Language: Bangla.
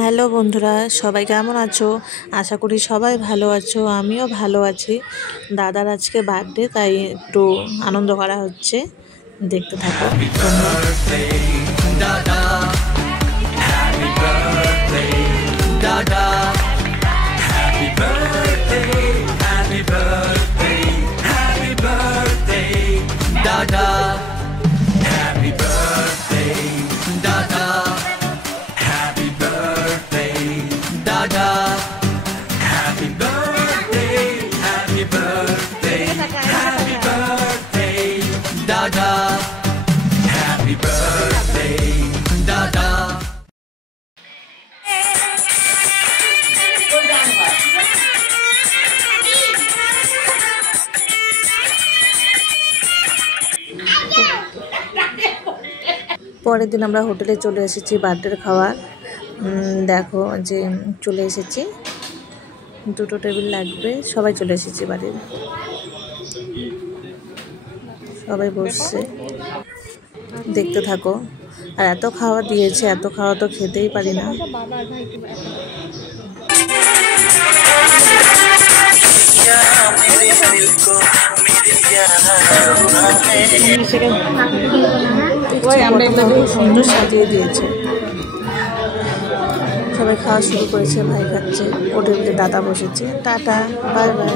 হ্যালো বন্ধুরা, সবাই কেমন আছো? আশা করি সবাই ভালো আছো। আমিও ভালো আছি। দাদার আজকে বার্থডে, তাই একটু আনন্দ করা হচ্ছে, দেখতে থাকো পরের দিন আমরা হোটেলে চলে এসেছি বার্থডের খাওয়ার। দেখো যে চলে এসেছি, 2টো টেবিল লাগবে, সবাই চলে এসেছি বাড়ির, সবাই বসছে, দেখতে থাকো। আর এত খাওয়া দিয়েছে, এত খাওয়া তো খেতেই পারি না। সুন্দর সাজিয়ে দিয়েছে, সবাই খাওয়া শুরু করেছে, ভাই খাচ্ছে, ও টেবিলে দাদা বসেছে। Tata, bye bye.